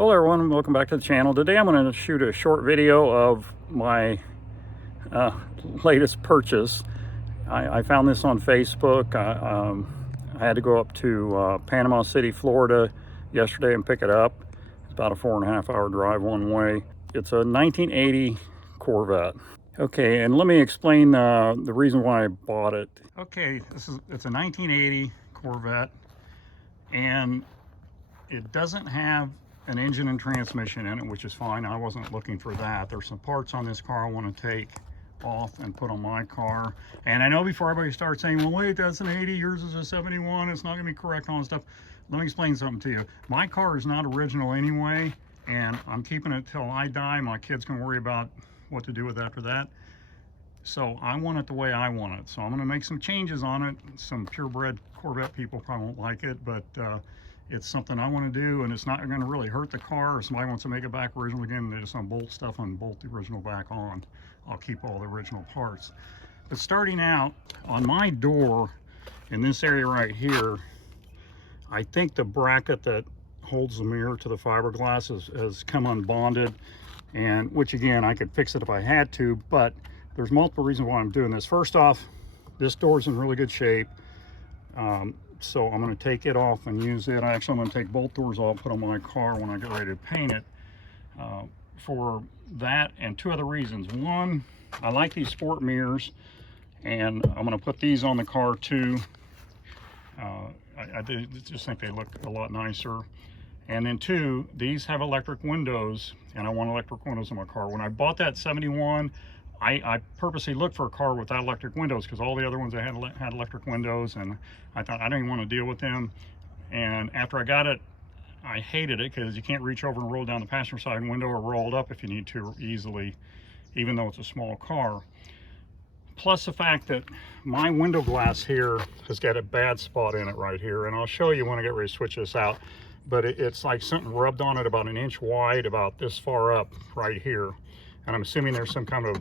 Hello everyone, welcome back to the channel. Today I'm going to shoot a short video of my latest purchase. I found this on Facebook. I had to go up to Panama City, Florida yesterday and pick it up. It's about a 4.5 hour drive one way. It's a 1980 Corvette. Okay, and let me explain the reason why I bought it. Okay, it's a 1980 Corvette, and it doesn't have an engine and transmission in it, which is fine. I wasn't looking for that. There's some parts on this car I want to take off and put on my car. And I know before everybody starts saying, well, wait, that's an 80, yours is a 71, it's not gonna be correct on stuff. Let me explain something to you. My car is not original anyway, and I'm keeping it till I die. My kids can worry about what to do with it after that. So I want it the way I want it. So I'm gonna make some changes on it. Some purebred Corvette people probably won't like it, but it's something I want to do, and it's not going to really hurt the car. If somebody wants to make it back original again, they just unbolt stuff and bolt the original back on. I'll keep all the original parts. But starting out, on my door, in this area right here, I think the bracket that holds the mirror to the fiberglass has come unbonded, and which again, I could fix it if I had to, but there's multiple reasons why I'm doing this. First off, this door's in really good shape. So I'm going to take it off and use it. I'm going to take both doors off, put on my car when I get ready to paint it. For that and two other reasons. One, I like these sport mirrors, and I'm going to put these on the car too. I just think they look a lot nicer. And then two, these have electric windows, and I want electric windows in my car. When I bought that 71, I purposely looked for a car without electric windows because all the other ones I had electric windows, and I thought I didn't want to deal with them. And after I got it, I hated it because you can't reach over and roll down the passenger side window or roll it up if you need to easily, even though it's a small car. Plus the fact that my window glass here has got a bad spot in it right here, and I'll show you when I get ready to switch this out. But it's like something rubbed on it about an inch wide, about this far up right here. And I'm assuming there's some kind of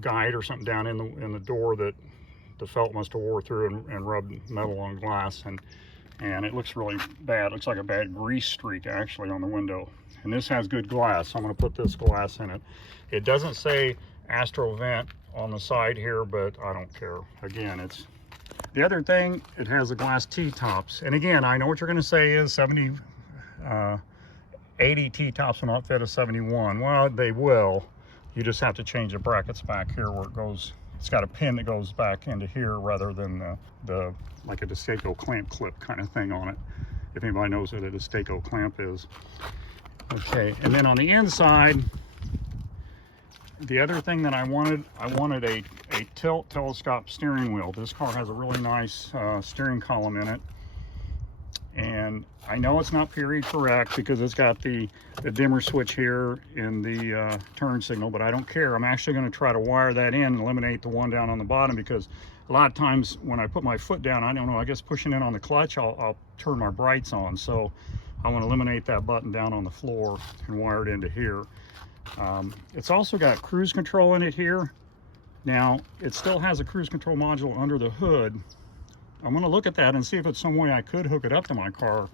guide or something down in the door that the felt must have wore through and rubbed metal on glass, and it looks really bad. It looks like a bad grease streak actually on the window. And this has good glass, so I'm going to put this glass in it. It doesn't say Astro Vent on the side here, but I don't care. Again, it's the other thing, it has the glass T-tops, and again, I know what you're going to say is 80 T-tops will not fit a 71. Well, they will. You just have to change the brackets back here where it goes. It's got a pin that goes back into here rather than the like a Destaco clamp clip kind of thing on it. If anybody knows what a Destaco clamp is. Okay, and then on the inside, the other thing that I wanted a tilt telescope steering wheel. This car has a really nice steering column in it. And I know it's not period correct because it's got the dimmer switch here in the turn signal, but I don't care. I'm actually going to try to wire that in and eliminate the one down on the bottom, because a lot of times when I put my foot down, I don't know, I guess pushing in on the clutch, I'll turn my brights on. So I want to eliminate that button down on the floor and wire it into here. It's also got cruise control in it here. Now, it still has a cruise control module under the hood. I'm going to look at that and see if it's some way I could hook it up to my car.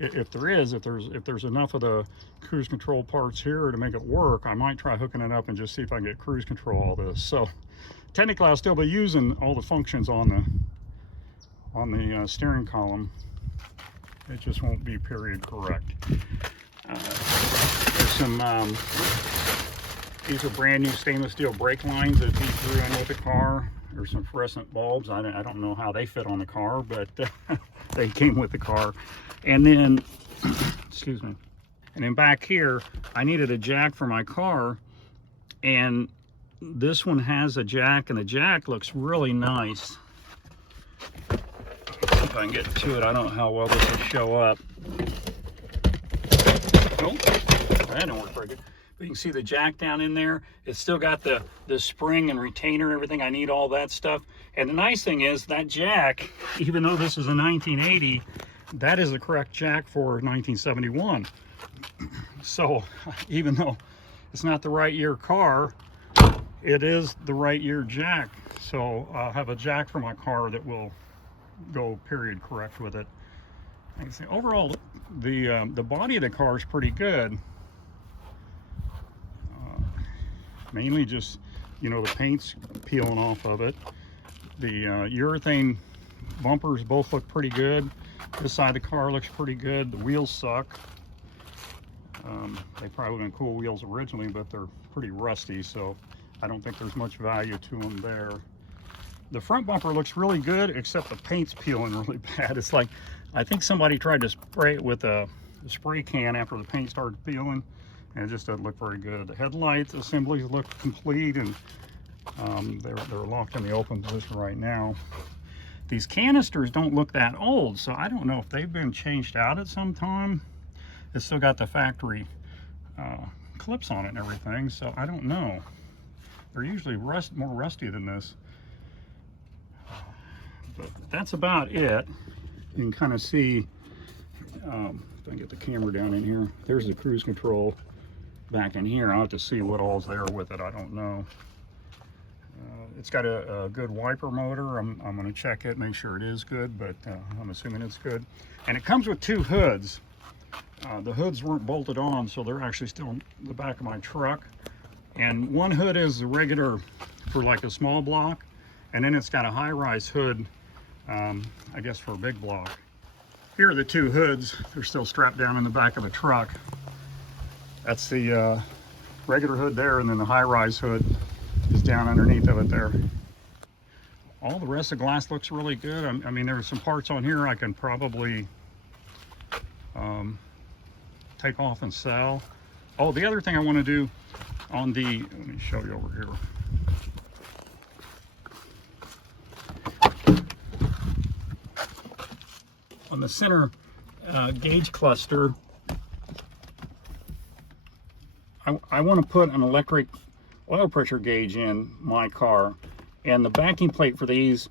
If there's enough of the cruise control parts here to make it work, I might try hooking it up and just see if I can get cruise control all this. So technically I'll still be using all the functions on the steering column. It just won't be period correct. There's some these are brand new stainless steel brake lines that he threw in with the car. There's some fluorescent bulbs. I don't know how they fit on the car, but they came with the car. And then, excuse me. And then back here, I needed a jack for my car, and this one has a jack, and the jack looks really nice. If I can get to it, I don't know how well this will show up. Oh, that didn't work very good. You can see the jack down in there. It's still got the spring and retainer and everything. I need all that stuff. And the nice thing is that jack, even though this is a 1980, that is the correct jack for 1971. So even though it's not the right year car, it is the right year jack. So I'll have a jack for my car that will go period correct with it. like I say, overall, the body of the car is pretty good. Mainly just, you know, the paint's peeling off of it. The urethane bumpers both look pretty good. This side of the car looks pretty good. The wheels suck. They probably would have been cool wheels originally, but they're pretty rusty, so I don't think there's much value to them there. The front bumper looks really good, except the paint's peeling really bad. It's like, I think somebody tried to spray it with a spray can after the paint started peeling, and it just doesn't look very good. The headlights assemblies look complete, and they're locked in the open position right now. These canisters don't look that old, so I don't know if they've been changed out at some time. It's still got the factory clips on it and everything, so I don't know. They're usually more rusty than this. But that's about it. You can kind of see, if I get the camera down in here, there's the cruise control back in here. I'll have to see what all's there with it. I don't know. It's got a good wiper motor. I'm going to check it, make sure it is good, but I'm assuming it's good. And it comes with two hoods. The hoods weren't bolted on, so they're actually still in the back of my truck. And one hood is the regular for like a small block, and then it's got a high-rise hood, I guess for a big block. Here are the two hoods. They're still strapped down in the back of the truck. That's the regular hood there, and then the high-rise hood is down underneath of it there. All the rest of the glass looks really good. I mean, there's some parts on here I can probably take off and sell. Oh, the other thing I want to do on the, let me show you over here. On the center gauge cluster, I want to put an electric oil pressure gauge in my car, and the backing plate for these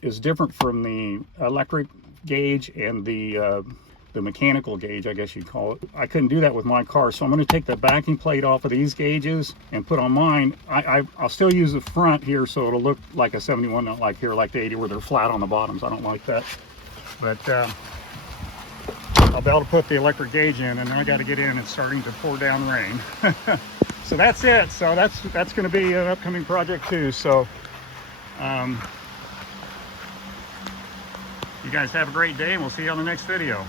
is different from the electric gauge and the mechanical gauge, I guess you'd call it. I couldn't do that with my car, so I'm going to take the backing plate off of these gauges and put on mine. I'll still use the front here, so it'll look like a 71, not like here, like the 80 where they're flat on the bottoms. I don't like that. But I'll be able to put the electric gauge in, and then I got to get in. It's starting to pour down rain. So that's it. So that's going to be an upcoming project too. So you guys have a great day, and we'll see you on the next video.